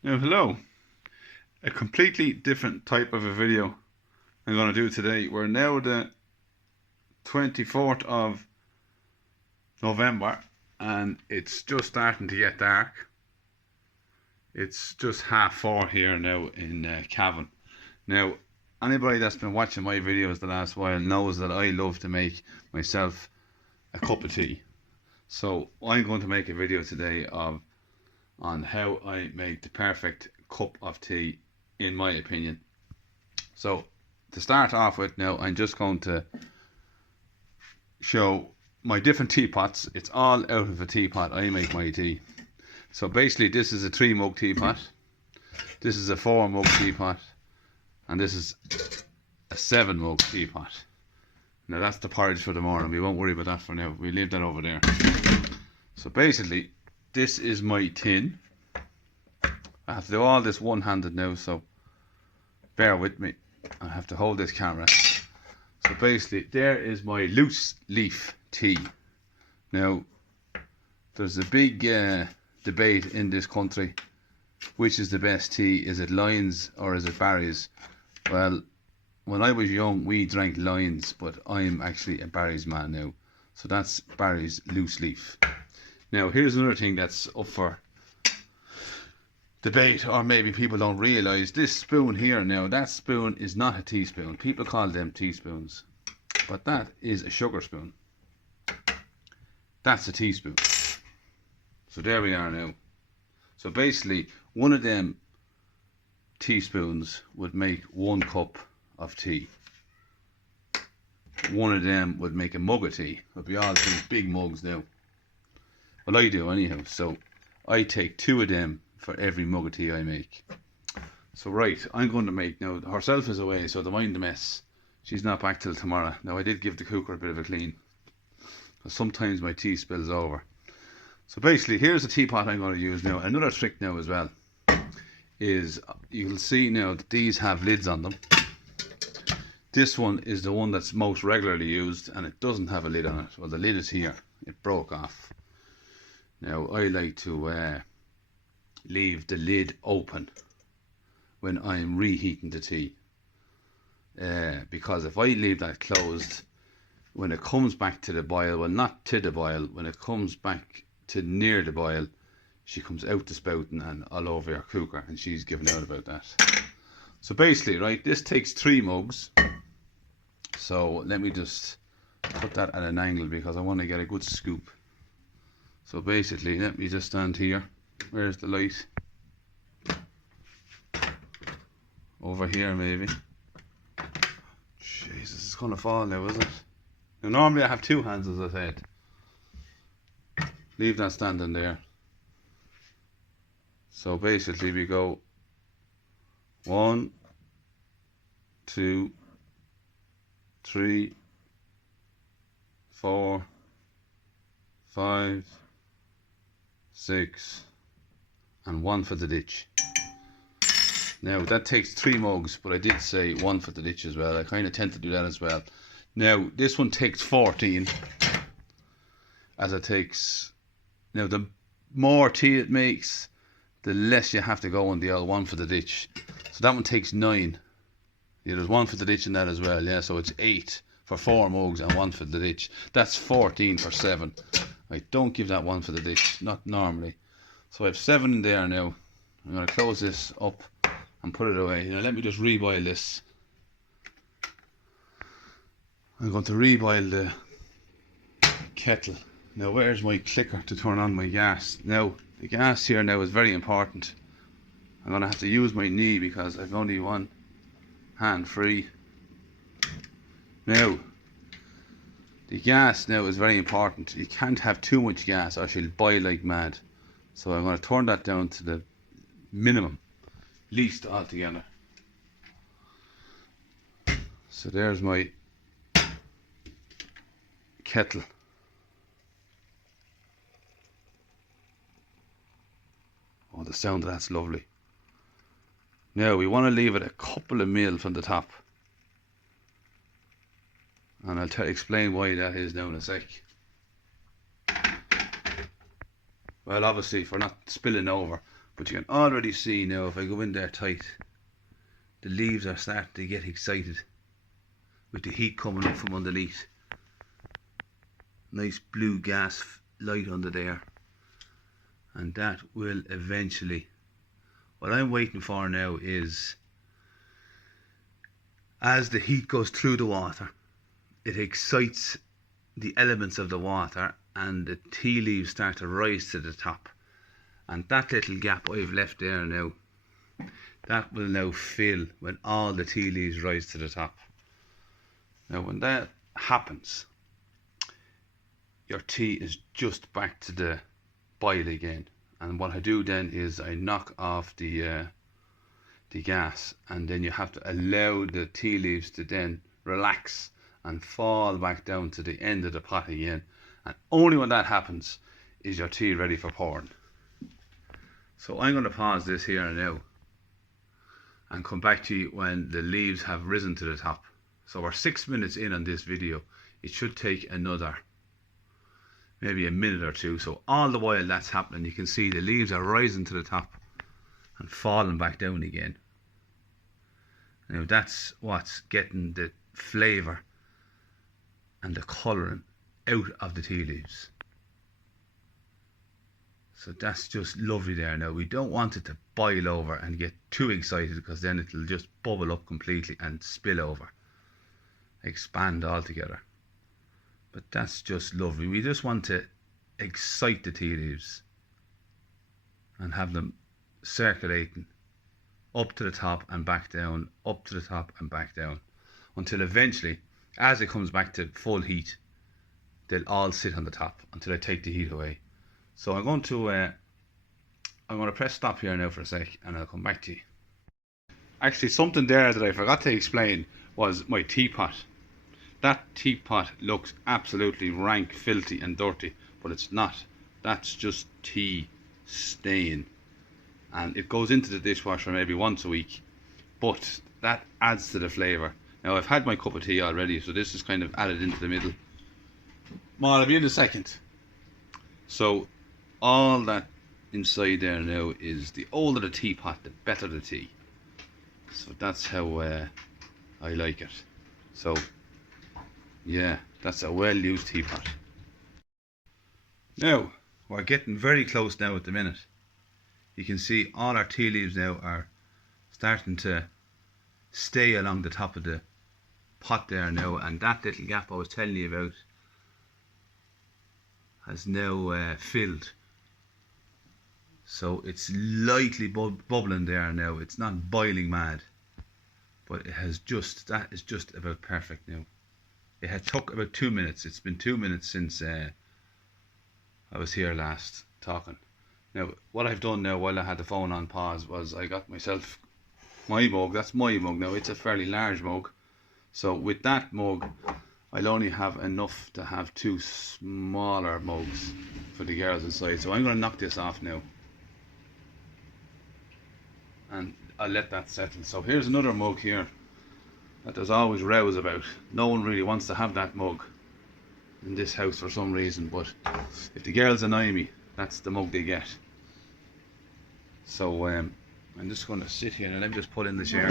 Now, hello. A completely different type of a video I'm going to do today. We're now the 24th of November and it's just starting to get dark. It's just 4:30 here now in Cavan. Now, anybody that's been watching my videos the last while knows that I love to make myself a cup of tea. So I'm going to make a video today on how I make the perfect cup of tea, in my opinion. So to start off with, now I'm just going to show my different teapots. It's all out of a teapot I make my tea. So basically this is a 3 mug teapot, this is a 4 mug teapot, and this is a 7 mug teapot. Now that's the porridge for the morning, we won't worry about that for now, we leave that over there. So basically this is my tin. I have to do all this one-handed now, so bear with me. I have to hold this camera. So basically there is my loose leaf tea. Now there's a big debate in this country, which is the best tea. Is it Lyons or is it Barry's? Well, when I was young we drank Lyons, but I'm actually a Barry's man now. So that's Barry's loose leaf. Now here's another thing that's up for debate, or maybe people don't realise. This spoon here, now that spoon is not a teaspoon. People call them teaspoons, but that is a sugar spoon. That's a teaspoon. So there we are now. So basically one of them teaspoons would make 1 cup of tea. One of them would make a mug of tea. It'll be all these big mugs now. Well, I do anyhow. So I take 2 of them for every mug of tea I make. So right, I'm going to make, now herself is away, so don't mind the mess. She's not back till tomorrow. Now I did give the cooker a bit of a clean, because sometimes my tea spills over. So basically here's the teapot I'm going to use now. Another trick now as well is, you'll see now that these have lids on them. This one is the one that's most regularly used and it doesn't have a lid on it. Well, the lid is here, it broke off. Now I like to leave the lid open when I'm reheating the tea, because if I leave that closed, when it comes back to the boil, well, not to the boil, when it comes back to near the boil, she comes out the spouting and all over your cooker, and she's giving out about that. So basically, right, this takes 3 mugs. So let me just put that at an angle because I want to get a good scoop. So basically, let me just stand here. Where's the light? Over here maybe. Jesus, it's gonna fall now, is it? Now normally I have 2 hands, as I said. Leave that standing there. So basically we go 1, 2, 3, 4, 5, 6, and 1 for the ditch. Now that takes 3 mugs, but I did say 1 for the ditch as well. I kind of tend to do that as well. Now this one takes 14, as it takes, now the more tea it makes, the less you have to go on the old 1 for the ditch. So that one takes 9. Yeah, there's 1 for the ditch in that as well. Yeah, so it's 8 for 4 mugs and 1 for the ditch. That's 14 for 7. I don't give that 1 for the ditch, not normally. So I have 7 in there now. I'm going to close this up and put it away. Now let me just reboil this. I'm going to reboil the kettle. Now where's my clicker to turn on my gas? Now the gas here now is very important. I'm going to have to use my knee because I've only 1 hand free. Now the gas now is very important. You can't have too much gas or she'll boil like mad. So I'm going to turn that down to the minimum, least altogether. So there's my kettle. Oh, the sound of that's lovely. Now we want to leave it a couple of mil from the top, and I'll explain why that is now in a sec. Well, obviously for not spilling over, But you can already see now, if I go in there tight, the leaves are starting to get excited with the heat coming up from underneath. Nice blue gas light under there, and that will eventually, what I'm waiting for now is, as the heat goes through the water, it excites the elements of the water and the tea leaves start to rise to the top, and that little gap I've left there now, that will now fill when all the tea leaves rise to the top. Now when that happens, your tea is just back to the boil again, and what I do then is I knock off the gas, and then you have to allow the tea leaves to then relax and fall back down to the end of the pot again, and only when that happens is your tea ready for pouring. So I'm going to pause this here now and come back to you when the leaves have risen to the top. So we're 6 minutes in on this video. It should take another maybe a minute or two. So all the while that's happening, you can see the leaves are rising to the top and falling back down again. Now that's what's getting the flavour and the colouring out of the tea leaves. So that's just lovely there. Now we don't want it to boil over and get too excited, because then it'll just bubble up completely and spill over, expand altogether. But that's just lovely. We just want to excite the tea leaves and have them circulating up to the top and back down, up to the top and back down, until eventually, as it comes back to full heat, they'll all sit on the top until I take the heat away. So I'm going to press stop here now for a sec, and I'll come back to you. Actually, something there that I forgot to explain was my teapot. That teapot looks absolutely rank, filthy and dirty, but it's not. That's just tea stain, and it goes into the dishwasher maybe once a week, but that adds to the flavour. Now I've had my cup of tea already, so this is kind of added into the middle. Well, I'll be in a second. So all that inside there now is, the older the teapot, the better the tea. So that's how I like it. So yeah, that's a well used teapot. Now we're getting very close now at the minute. You can see all our tea leaves now are starting to stay along the top of the pot there now, and that little gap I was telling you about has now filled. So it's lightly bubbling there now. It's not boiling mad, but it has just, that is just about perfect now. It had took about 2 minutes. It's been 2 minutes since I was here last talking. Now what I've done now while I had the phone on pause was I got myself my mug. That's my mug now. It's a fairly large mug. So with that mug, I'll only have enough to have 2 smaller mugs for the girls inside. So I'm going to knock this off now, and I'll let that settle. So here's another mug here that there's always rows about. No one really wants to have that mug in this house for some reason, but if the girls annoy me, that's the mug they get. So I'm just going to sit here and let me just pull in the chair.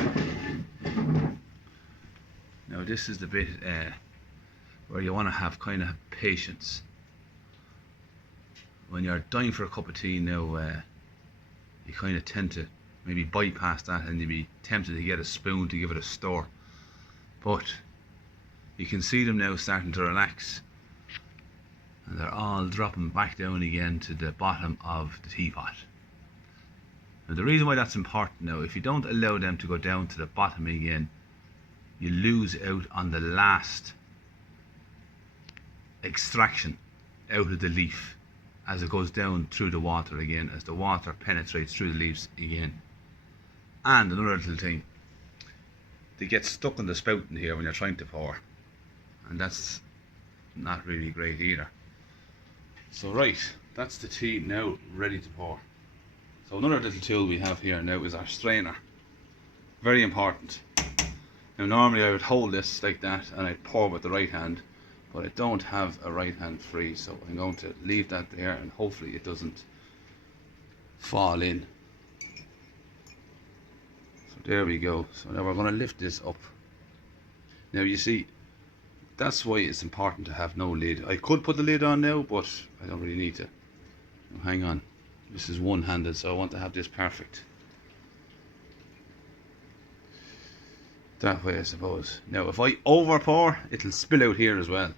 Now this is the bit where you want to have kind of patience. When you're dying for a cup of tea now, you kind of tend to maybe bypass that, and you'd be tempted to get a spoon to give it a stir. But you can see them now starting to relax, and they're all dropping back down again to the bottom of the teapot. Now the reason why that's important now, if you don't allow them to go down to the bottom again, you lose out on the last extraction out of the leaf as it goes down through the water again, as the water penetrates through the leaves again. And another little thing, they get stuck in the spout in here when you're trying to pour, and that's not really great either. So right, that's the tea now ready to pour. So another little tool we have here now is our strainer. Very important. Now normally I would hold this like that and I'd pour with the right hand, but I don't have a right hand free, so I'm going to leave that there and hopefully it doesn't fall in. There we go. So now we're going to lift this up. Now you see, that's why it's important to have no lid. I could put the lid on now, but I don't really need to. Now, hang on. This is one-handed, so I want to have this perfect. That way, I suppose. Now, if I over pour, it'll spill out here as well.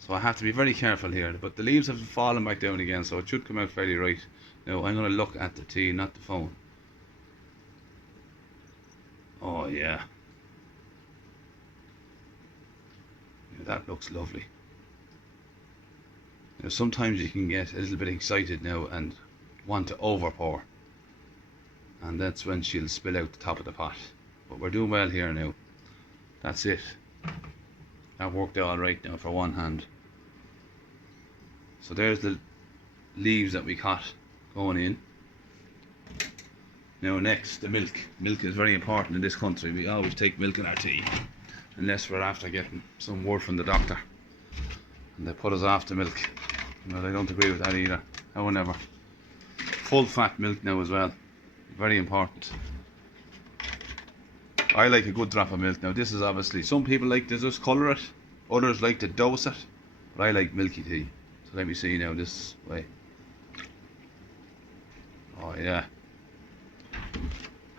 So I have to be very careful here. But the leaves have fallen back down again, so it should come out fairly right. Now, I'm going to look at the tea, not the phone. Oh, yeah. Now, that looks lovely. Now, sometimes you can get a little bit excited now and want to over pour. And that's when she'll spill out the top of the pot. But we're doing well here now. That's it. That worked out alright now for one hand. So there's the leaves that we cut going in. Now next, the milk. Milk is very important in this country. We always take milk in our tea. Unless we're after getting some word from the doctor. And they put us off the milk. Well, I don't agree with that either. However, full fat milk now as well. Very important. I like a good drop of milk. Now this is obviously, some people like to just colour it. Others like to dose it. But I like milky tea. So let me see now this way. Oh yeah.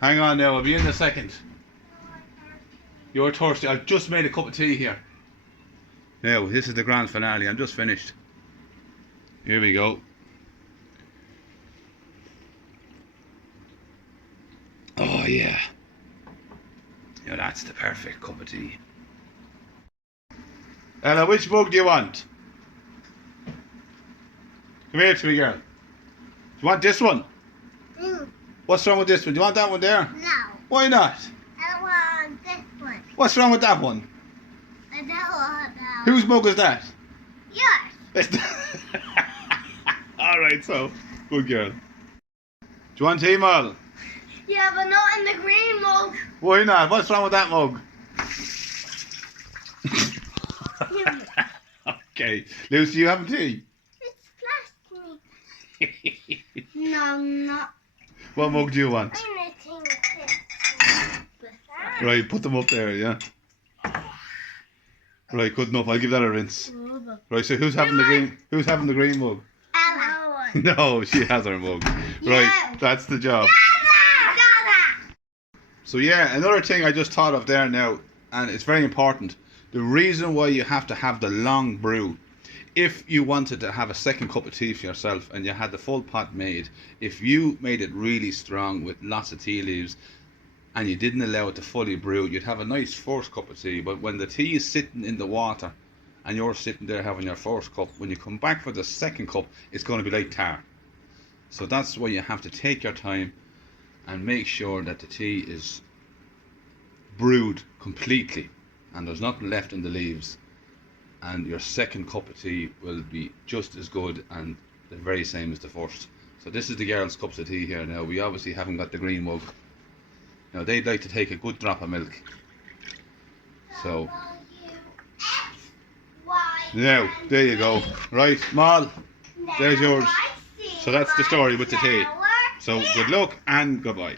Hang on now, I'll be in a second. You're thirsty. I've just made a cup of tea here. Now, this is the grand finale. I'm just finished. Here we go. Oh yeah. Now that's the perfect cup of tea. Ella, which mug do you want? Come here to me, girl. Do you want this one? What's wrong with this one? Do you want that one there? No. Why not? I want this one. What's wrong with that one? I don't want that. Whose mug is that? Yours. Alright, so. Good girl. Do you want tea, Mal? Yeah, but not in the green mug. Why not? What's wrong with that mug? Okay. Lucy, you having tea? It's plastic. No, I'm not. What mug do you want? I'm making this. Right, put them up there, yeah? Right, good enough. I'll give that a rinse. Right, so who's having the green? Who's having the green mug? Ella. No, she has her mug. Right, Yeah. that's the job. Dada. So yeah, another thing I just thought of there now, and it's very important. The reason why you have to have the long brew, if you wanted to have a second cup of tea for yourself and you had the full pot made, if you made it really strong with lots of tea leaves and you didn't allow it to fully brew, you'd have a nice first cup of tea. But when the tea is sitting in the water and you're sitting there having your first cup, when you come back for the second cup, it's going to be like tar. So that's why you have to take your time and make sure that the tea is brewed completely and there's nothing left in the leaves, and your second cup of tea will be just as good and the very same as the first. So this is the girls' cups of tea here now. We obviously haven't got the green mug. Now they'd like to take a good drop of milk. So now there you go. Right, Mal, there's yours. So that's the story with the tea. So good luck and goodbye.